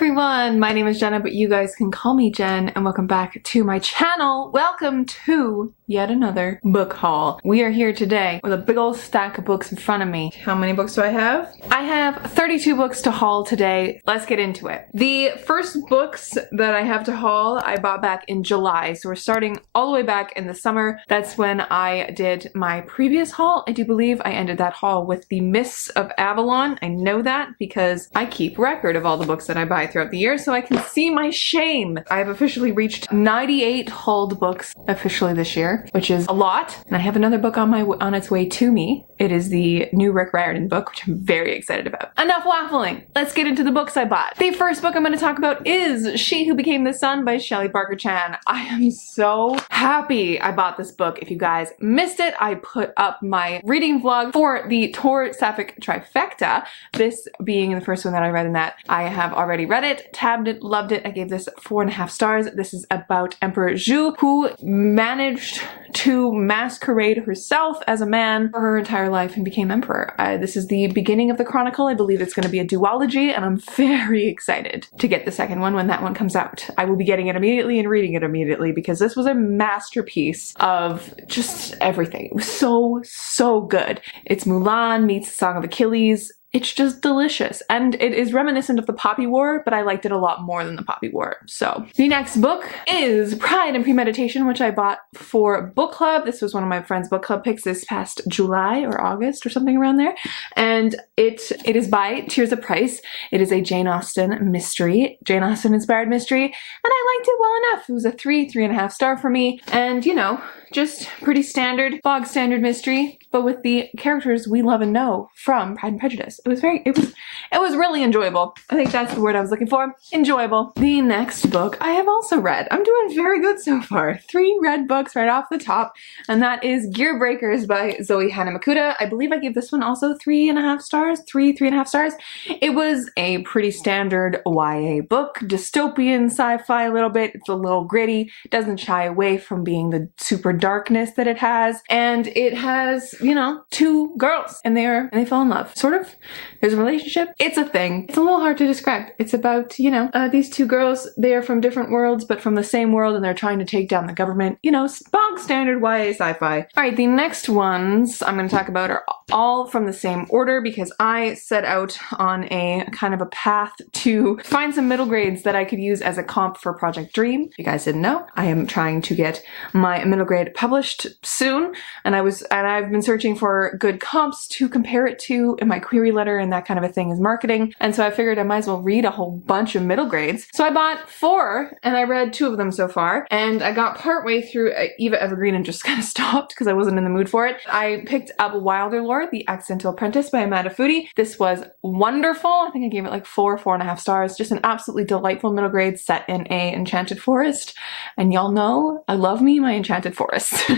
everyone, my name is Jenna, but you guys can call me Jen, and welcome back to my channel. Welcome to yet another book haul. We are here today with a big old stack of books in front of me. How many books do I have? I have 32 books to haul today. Let's get into it. The first books that I have to haul I bought back in July, so we're starting all the way back in the summer. That's when I did my previous haul. I do believe I ended that haul with The Mists of Avalon. I know that because I keep record of all the books that I buy throughout the year, so I can see my shame. I have officially reached 98 hauled books officially this year, which is a lot. And I have another book on its way to me. It is the new Rick Riordan book, which I'm very excited about. Enough waffling. Let's get into the books I bought. The first book I'm going to talk about is She Who Became the Sun by Shelley Parker Chan. I am so happy I bought this book. If you guys missed it, I put up my reading vlog for the Tor Sapphic Trifecta. This being the first one that I read in that. I have already read it, tabbed it, loved it. I gave this 4.5 stars. This is about Emperor Zhu, who managed to masquerade herself as a man for her entire life and became emperor. This is the beginning of the chronicle. I believe it's going to be a duology, and I'm very excited to get the second one when that one comes out. I will be getting it immediately and reading it immediately because this was a masterpiece of just everything. It was so good. It's Mulan meets the Song of Achilles. It's just delicious, and it is reminiscent of the Poppy War, but I liked it a lot more than the Poppy War. So the next book is Pride and Premeditation, which I bought for book club. This was one of my friend's book club picks this past July or August or something around there, and it is by Tirzah Price. It is a Jane Austen mystery, Jane Austen inspired mystery, and I liked it well enough. It was a 3.5 star for me, and you know, just pretty standard, bog standard mystery, but with the characters we love and know from Pride and Prejudice. It was really enjoyable. I think that's the word I was looking for. Enjoyable. The next book I have also read. I'm doing very good so far. 3 read books right off the top, and that is Gear Breakers by Zoe Hanamakuta. I believe I gave this one also 3.5 stars, 3.5 stars. It was a pretty standard YA book, dystopian sci-fi a little bit. It's a little gritty, doesn't shy away from being the super darkness that it has, and it has, you know, 2 girls, and they fall in love, sort of. There's a relationship. It's a thing. It's a little hard to describe. It's about, you know, these 2 girls. They are from different worlds, but from the same world, and they're trying to take down the government. You know, bog standard YA sci-fi. All right, the next ones I'm going to talk about are all from the same order because I set out on a kind of a path to find some middle grades that I could use as a comp for Project Dream. If you guys didn't know, I am trying to get my middle grade published soon, and I've been searching for good comps to compare it to in my query letter and that kind of a thing is marketing, and so I figured I might as well read a whole bunch of middle grades. So I bought 4, and I read 2 of them so far, and I got partway through Eva Evergreen and just kind of stopped because I wasn't in the mood for it. I picked up Wilder Lore, The Accidental Apprentice by Amanda Foody. This was wonderful. I think I gave it like 4.5 stars. Just an absolutely delightful middle grade set in a enchanted forest, and y'all know I love me my enchanted forest.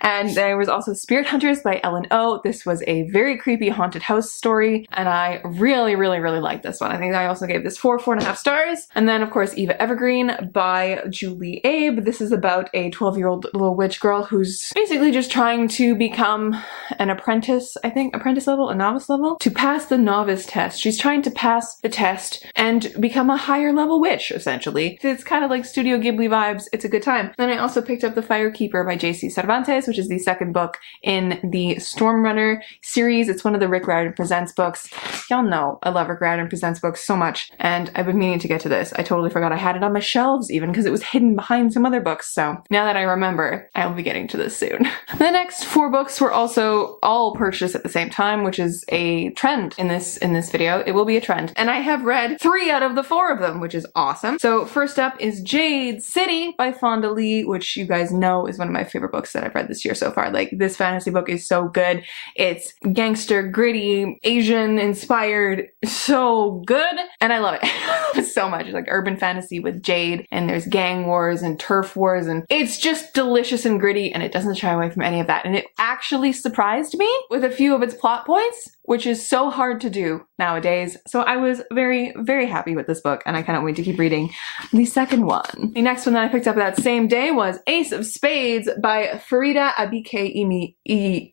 And there was also Spirit Hunters by Ellen O. This was a very creepy haunted house story, and I really liked this one. I think I also gave this 4.5 stars. And then of course Eva Evergreen by Julie Abe. This is about a 12-year-old little witch girl who's basically just trying to become an apprentice, I think apprentice level, a novice level, to pass the novice test. She's trying to pass the test and become a higher level witch, essentially. It's kind of like Studio Ghibli vibes. It's a good time. Then I also picked up The Firekeeper by J.C. Cervantes, which is the second book in the Stormrunner series. It's one of the Rick Riordan Presents books. Y'all know I love Rick Riordan Presents books so much, and I've been meaning to get to this. I totally forgot I had it on my shelves even because it was hidden behind some other books, so now that I remember, I'll be getting to this soon. The next 4 books were also all purchased at the same time, which is a trend in this video. It will be a trend, and I have read 3 out of the 4 of them, which is awesome. So first up is Jade City by Fonda Lee, which you guys know is one of my favorite books that I've read this year so far. Like, this fantasy book is so good. It's gangster, gritty, Asian inspired, so good, and I love it. I love it so much. It's like urban fantasy with Jade, and there's gang wars and turf wars, and it's just delicious and gritty, and it doesn't shy away from any of that. And it actually surprised me with a few of its plot points, which is so hard to do nowadays. So I was very happy with this book, and I cannot wait to keep reading the second one. The next one that I picked up that same day was Ace of Spades by Farida Abike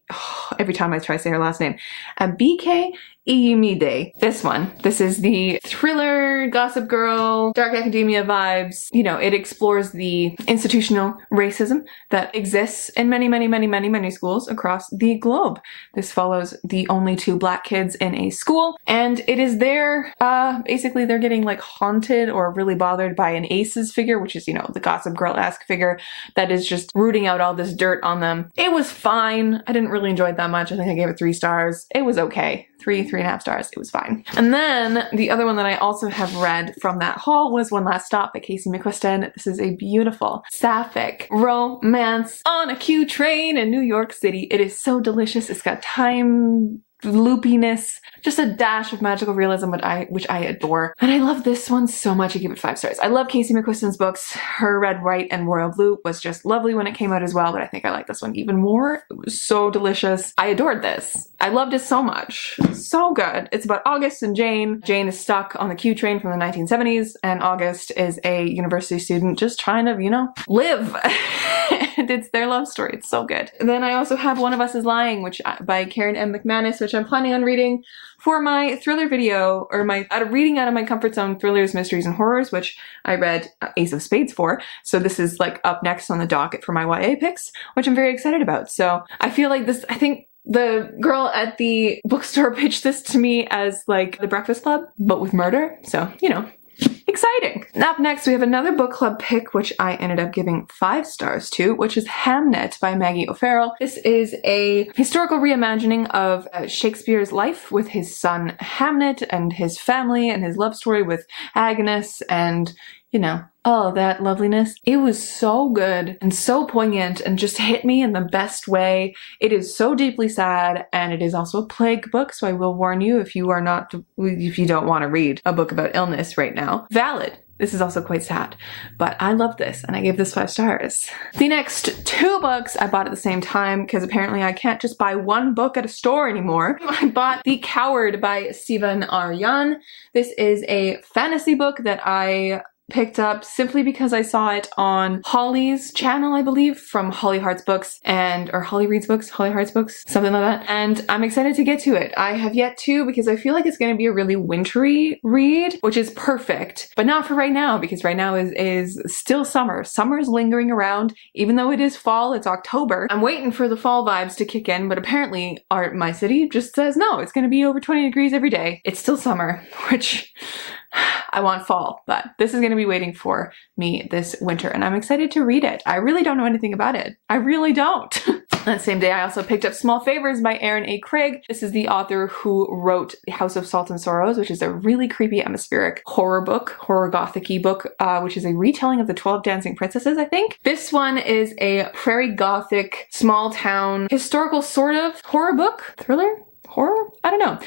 every time I try to say her last name. Abike Iimide. This is the thriller, Gossip Girl, dark academia vibes. You know, it explores the institutional racism that exists in many schools across the globe. This follows the only 2 black kids in a school, and it is their, basically they're getting like haunted or really bothered by an ACEs figure, which is, you know, the Gossip Girl-esque figure that is just rooting out all this dirt on them. It was fine. I didn't really enjoy it that much. I think I gave it 3 stars. It was okay. 3.5 stars. It was fine. And then the other one that I also have read from that haul was One Last Stop by Casey McQuiston. This is a beautiful sapphic romance on a Q train in New York City. It is so delicious. It's got time loopiness, just a dash of magical realism, which I adore. And I love this one so much. I give it 5 stars. I love Casey McQuiston's books. Her Red, White, and Royal Blue was just lovely when it came out as well, but I think I like this one even more. It was so delicious. I adored this. I loved it so much. So good. It's about August and Jane. Jane is stuck on the Q train from the 1970s, and August is a university student just trying to, you know, live. And it's their love story. It's so good. And then I also have One of Us is Lying, which by Karen M. McManus, which I'm planning on reading for my thriller video, or my reading out of my comfort zone thrillers, mysteries, and horrors, which I read Ace of Spades for. So this is like up next on the docket for my YA picks, which I'm very excited about. So I feel like this, I think the girl at the bookstore pitched this to me as like The Breakfast Club, but with murder. So, you know, exciting. Up next, we have another book club pick, which I ended up giving 5 stars to, which is Hamnet by Maggie O'Farrell. This is a historical reimagining of Shakespeare's life with his son Hamnet and his family and his love story with Agnes and, you know, all that loveliness. It was so good and so poignant and just hit me in the best way. It is so deeply sad, and it is also a plague book, so I will warn you if you don't want to read a book about illness right now. Valid. This is also quite sad, but I love this and I gave this 5 stars. The next 2 books I bought at the same time because apparently I can't just buy one book at a store anymore. I bought The Coward by Sivan Aryan. This is a fantasy book that I picked up simply because I saw it on Holly's channel, I believe, from Holly Hearts Books or Holly Reads Books, Holly Hearts Books, something like that. And I'm excited to get to it. I have yet to, because I feel like it's going to be a really wintry read, which is perfect, but not for right now, because right now is still summer. Summer is lingering around, even though it is fall, it's October. I'm waiting for the fall vibes to kick in, but apparently my city just says no, it's going to be over 20 degrees every day. It's still summer, which I want fall, but this is going to be waiting for me this winter, and I'm excited to read it. I really don't know anything about it. I really don't. That same day, I also picked up Small Favors by Erin A. Craig. This is the author who wrote The House of Salt and Sorrows, which is a really creepy atmospheric horror book, horror gothic-y book, which is a retelling of the 12 Dancing Princesses, I think. This one is a prairie gothic, small town, historical sort of horror book? Thriller? Horror? I don't know.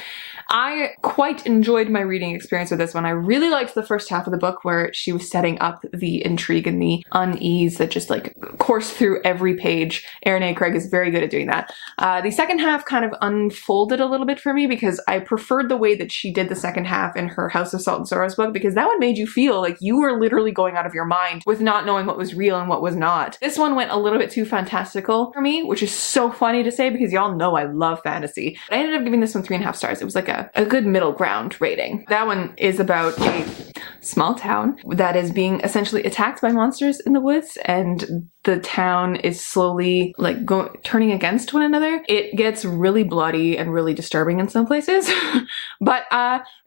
I quite enjoyed my reading experience with this one. I really liked the first half of the book where she was setting up the intrigue and the unease that just like coursed through every page. Erin A. Craig is very good at doing that. The second half kind of unfolded a little bit for me because I preferred the way that she did the second half in her House of Salt and Sorrows book, because that one made you feel like you were literally going out of your mind with not knowing what was real and what was not. This one went a little bit too fantastical for me, which is so funny to say because y'all know I love fantasy. But I ended up giving this one 3.5 stars. It was like a good middle ground rating. That one is about a small town that is being essentially attacked by monsters in the woods, and the town is slowly like turning against one another. It gets really bloody and really disturbing in some places, but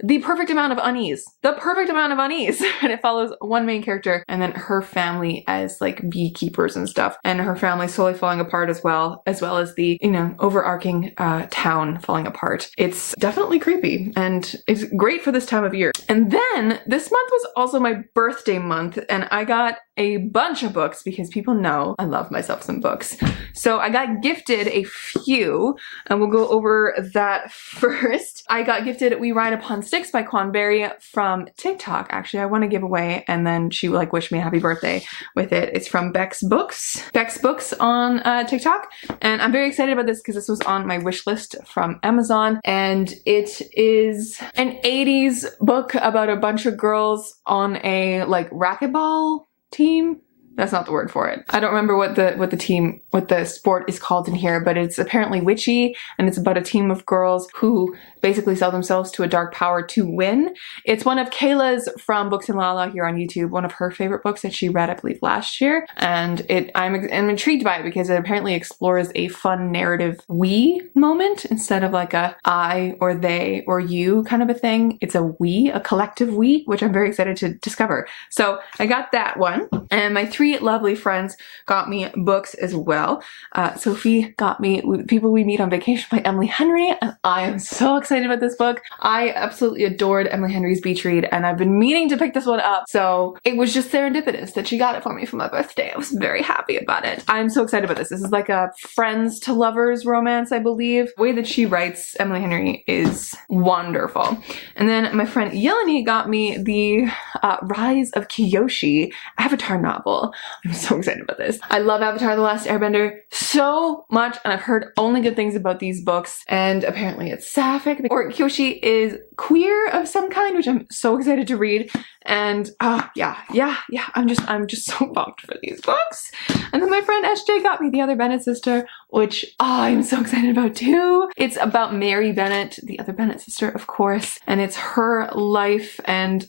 the perfect amount of unease. The perfect amount of unease. And it follows one main character and then her family as like beekeepers and stuff, and her family slowly falling apart as well as the, you know, overarching town falling apart. It's definitely creepy and it's great for this time of year. And then this month was also my birthday month, and I got a bunch of books because people know I love myself some books. So I got gifted a few, and we'll go over that first. I got gifted We Ride Upon Sticks by Quan Berry from TikTok. Actually, I want to give away, and then she like wished me a happy birthday with it. It's from Beck's Books. Beck's Books on TikTok, and I'm very excited about this because this was on my wish list from Amazon, and it is an 80s book about a bunch of girls on a like racquetball team. That's not the word for it. I don't remember what the sport is called in here, but it's apparently witchy, and it's about a team of girls who basically sell themselves to a dark power to win. It's one of Kayla's from Books and Lala here on YouTube, one of her favorite books that she read, I believe, last year. And I'm intrigued by it because it apparently explores a fun narrative we moment instead of like a I or they or you kind of a thing. It's a we, a collective we, which I'm very excited to discover. So I got that one. And my three lovely friends got me books as well. Sophie got me People We Meet on Vacation by Emily Henry, and I am so excited about this book. I absolutely adored Emily Henry's beach read, and I've been meaning to pick this one up, so it was just serendipitous that she got it for me for my birthday. I was very happy about it. I'm so excited about this. This is like a friends to lovers romance, I believe. The way that she writes, Emily Henry, is wonderful. And then my friend Yeleni got me the Rise of Kyoshi Avatar novel. I'm so excited about this. I love Avatar: The Last Airbender so much, and I've heard only good things about these books, and apparently it's sapphic, or Kyoshi is queer of some kind, which I'm so excited to read. And yeah, I'm just so pumped for these books. And then my friend SJ got me The Other Bennett Sister, which I'm so excited about too. It's about Mary Bennett, the other Bennett sister, of course, and it's her life, and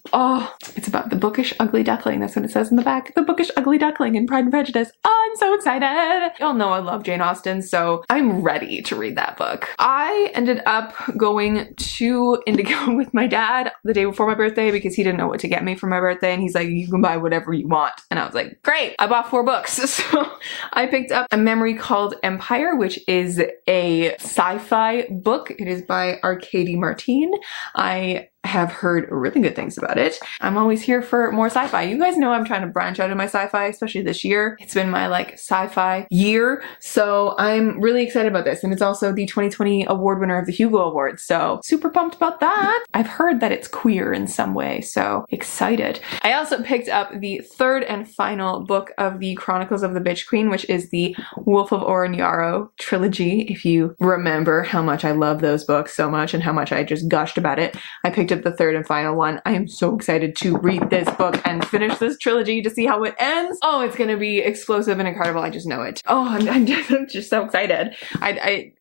it's about the bookish ugly duckling. That's what it says in the back. The bookish ugly duckling in Pride and Prejudice. I'm so excited. Y'all know I love Jane Austen, so I'm ready to read that book. I ended up going to Indigo with my dad the day before my birthday because he didn't know what to get me for my birthday, and he's like, you can buy whatever you want. And I was like, great. I bought 4 books. So I picked up A Memory Called Empire, which is a sci-fi book. It is by Arcady Martin. I have heard really good things about it. I'm always here for more sci-fi. You guys know I'm trying to branch out in my sci-fi, especially this year. It's been my like sci-fi year, so I'm really excited about this. And it's also the 2020 award winner of the Hugo Awards, so super pumped about that. I've heard that it's queer in some way, so excited. I also picked up the third and final book of the Chronicles of the Bitch Queen, which is the Wolf of Oren-Yaro trilogy. If you remember how much I love those books so much and how much I just gushed about it, I picked up the third and final one. I am so excited to read this book and finish this trilogy to see how it ends. Oh, it's gonna be explosive and incredible. I just know it. Oh, I'm just so excited.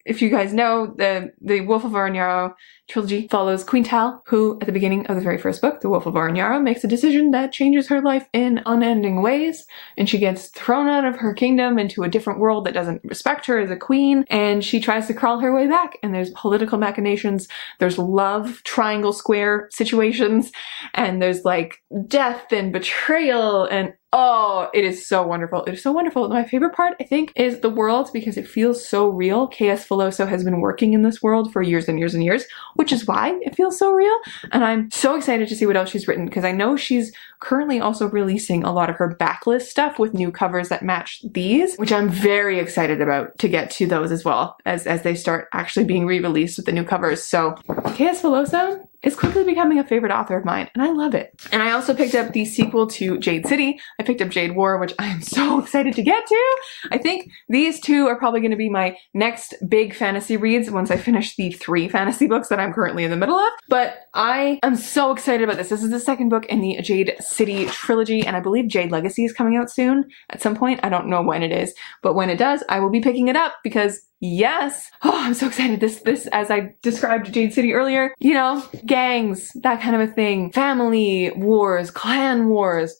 If you guys know, the Wolf of Oren-Yaro trilogy follows Queen Tal, who at the beginning of the very first book, The Wolf of Oren-Yaro, makes a decision that changes her life in unending ways, and she gets thrown out of her kingdom into a different world that doesn't respect her as a queen, and she tries to crawl her way back, and there's political machinations, there's love triangle square situations, and there's like death and betrayal, and oh, it is so wonderful. It is so wonderful. My favorite part, I think, is the world, because it feels so real. K.S. Filoso has been working in this world for years and years and years, which is why it feels so real. And I'm so excited to see what else she's written, because I know she's currently also releasing a lot of her backlist stuff with new covers that match these, which I'm very excited about to get to those as well as they start actually being re-released with the new covers. So K.S. Filoso is quickly becoming a favorite author of mine, and I love it. And I also picked up the sequel to Jade City. I picked up Jade War, which I am so excited to get to. I think these two are probably going to be my next big fantasy reads once I finish the 3 fantasy books that I'm currently in the middle of. But I am so excited about this. This is the second book in the Jade City trilogy, and I believe Jade Legacy is coming out soon at some point. I don't know when it is, but when it does, I will be picking it up because yes. Oh, I'm so excited. This, as I described Jade City earlier, you know, gangs, that kind of a thing, family wars, clan wars.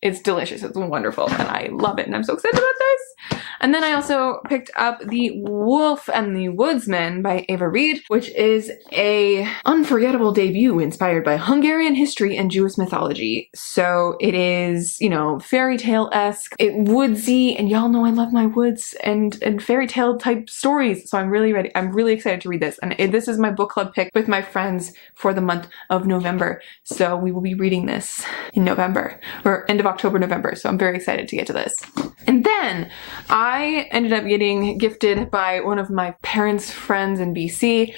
It's delicious. It's wonderful, and I love it, and I'm so excited about this. And then I also picked up The Wolf and the Woodsman by Ava Reid, which is a unforgettable debut inspired by Hungarian history and Jewish mythology. So it is, you know, fairy tale-esque, woodsy, and y'all know I love my woods and fairy tale type stories. So I'm really ready. I'm really excited to read this. And this is my book club pick with my friends for the month of November. So we will be reading this in November, or end of October, November. So I'm very excited to get to this. And then I I ended up getting gifted by one of my parents' friends in BC.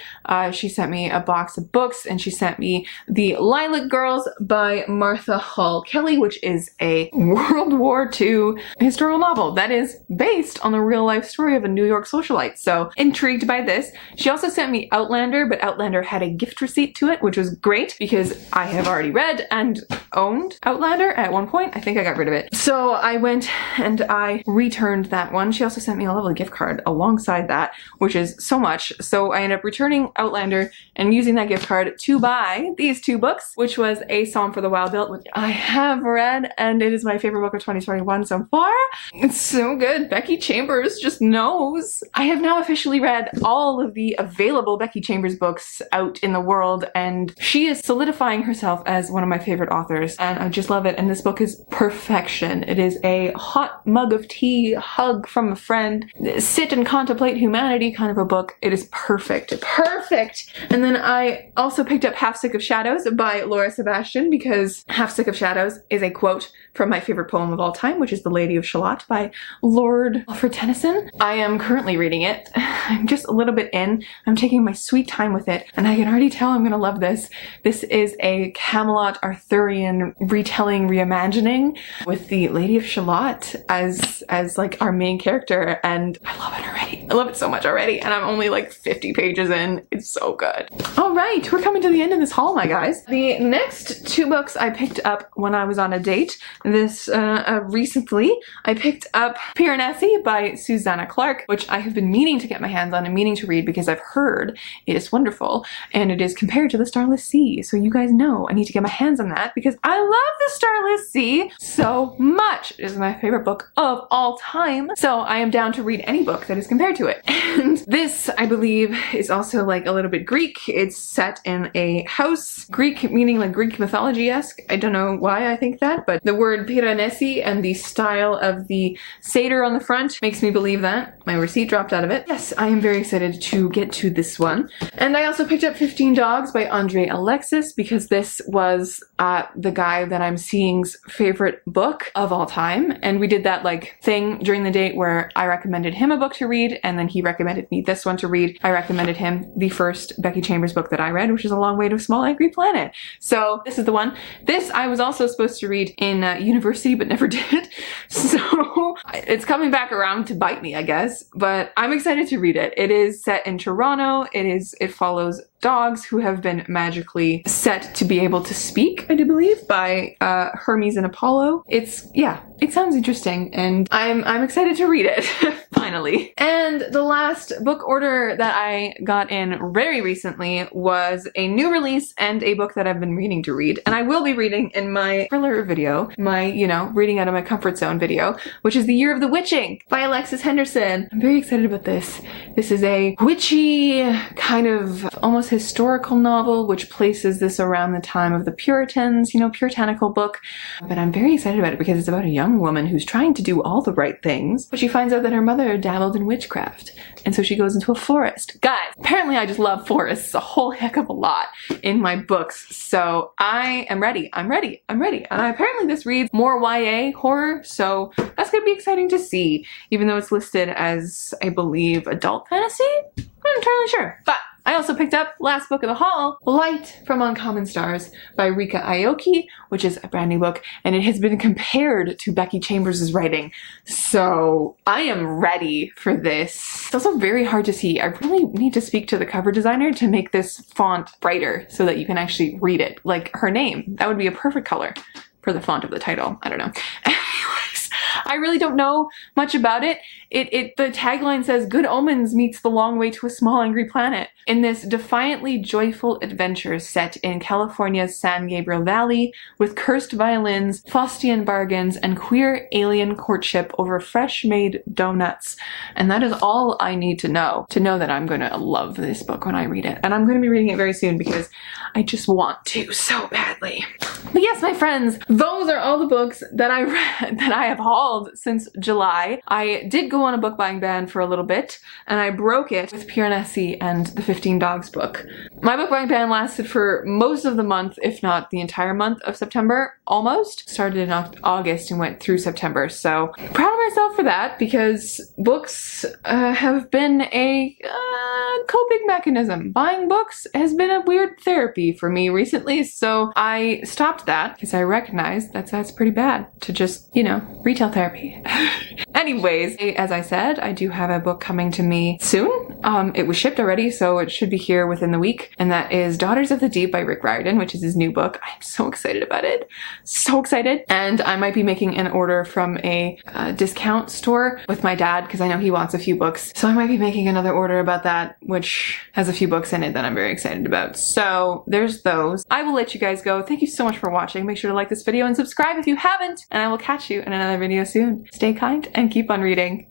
She sent me a box of books, and she sent me The Lilac Girls by Martha Hall Kelly, which is a World War II historical novel that is based on the real life story of a New York socialite. So intrigued by this. She also sent me Outlander, but Outlander had a gift receipt to it, which was great because I have already read and owned Outlander at one point. I think I got rid of it. So I went and I returned that one. She also sent me a lovely gift card alongside that, which is so much. So I ended up returning Outlander and using that gift card to buy these two books, which was A Psalm for the Wild Built, which I have read, and it is my favorite book of 2021 so far. It's so good. Becky Chambers just knows. I have now officially read all of the available Becky Chambers books out in the world, and she is solidifying herself as one of my favorite authors, and I just love it. And this book is perfection. It is a hot mug of tea, hug from a friend, sit and contemplate humanity kind of a book. It is perfect. Perfect! And then I also picked up Half Sick of Shadows by Laura Sebastian, because Half Sick of Shadows is a quote from my favorite poem of all time, which is The Lady of Shalott by Lord Alfred Tennyson. I am currently reading it. I'm just a little bit in. I'm taking my sweet time with it, and I can already tell I'm gonna love this. This is a Camelot Arthurian retelling, reimagining with the Lady of Shalott as like our main character, and I love it already. I love it so much already, and I'm only like 50 pages in. It's so good. All right, we're coming to the end of this haul, my guys. The next two books I picked up when I was on a date. This recently, I picked up Piranesi by Susanna Clarke, which I have been meaning to get my hands on and meaning to read because I've heard it is wonderful, and it is compared to The Starless Sea. So you guys know I need to get my hands on that because I love The Starless Sea so much. It is my favorite book of all time. So I am down to read any book that is compared to it. And this, I believe, is also like a little bit Greek. It's set in a house. Greek meaning like Greek mythology-esque. I don't know why I think that, but the word Piranesi and the style of the satyr on the front makes me believe that. My receipt dropped out of it. Yes, I am very excited to get to this one. And I also picked up 15 Dogs by Andre Alexis because this was the guy that I'm seeing's favorite book of all time. And we did that like thing during the date where I recommended him a book to read, and then he recommended me this one to read. I recommended him the first Becky Chambers book that I read, which is A Long Way to a Small Angry Planet. So this is the one. This I was also supposed to read in university but never did. So it's coming back around to bite me, I guess. But I'm excited to read it. It is set in Toronto. It follows dogs who have been magically set to be able to speak, I do believe, by Hermes and Apollo. It sounds interesting, and I'm excited to read it, finally. And the last book order that I got in very recently was a new release and a book that I've been meaning to read, and I will be reading in my thriller video, my, reading out of my comfort zone video, which is The Year of the Witching by Alexis Henderson. I'm very excited about this. This is a witchy, kind of almost historical novel, which places this around the time of the Puritans, puritanical book. But I'm very excited about it because it's about a young woman who's trying to do all the right things, but she finds out that her mother dabbled in witchcraft. And so she goes into a forest. Guys, apparently I just love forests a whole heck of a lot in my books. So I am ready. I'm ready. I'm ready. And apparently this reads more YA horror, so that's gonna be exciting to see, even though it's listed as, I believe, adult fantasy? I'm not entirely sure. But I also picked up, last book of the haul, Light from Uncommon Stars by Rika Aoki, which is a brand new book, and it has been compared to Becky Chambers' writing. So I am ready for this. It's also very hard to see. I really need to speak to the cover designer to make this font brighter so that you can actually read it. Like her name, that would be a perfect color for the font of the title. I don't know. Anyways, I really don't know much about it. The tagline says, "Good Omens meets The Long Way to a Small Angry Planet." In this defiantly joyful adventure set in California's San Gabriel Valley, with cursed violins, Faustian bargains, and queer alien courtship over fresh-made donuts. And that is all I need to know that I'm gonna love this book when I read it. And I'm gonna be reading it very soon because I just want to so badly. But yes, my friends, those are all the books that I read, that I have hauled since July. I did go on a book buying ban for a little bit, and I broke it with Piranesi and the 15 Dogs book. My book buying ban lasted for most of the month, if not the entire month of September, almost. Started in August and went through September, so proud of myself for that because books have been a coping mechanism. Buying books has been a weird therapy for me recently, so I stopped that because I recognized that's pretty bad to just, you know, retail therapy. Anyways, as I said, I do have a book coming to me soon. It was shipped already, so it should be here within the week, and that is Daughters of the Deep by Rick Riordan, which is his new book. I'm so excited about it. So excited. And I might be making an order from a discount store with my dad because I know he wants a few books. So I might be making another order about that, which has a few books in it that I'm very excited about. So there's those. I will let you guys go. Thank you so much for watching. Make sure to like this video and subscribe if you haven't, and I will catch you in another video soon. Stay kind and keep on reading.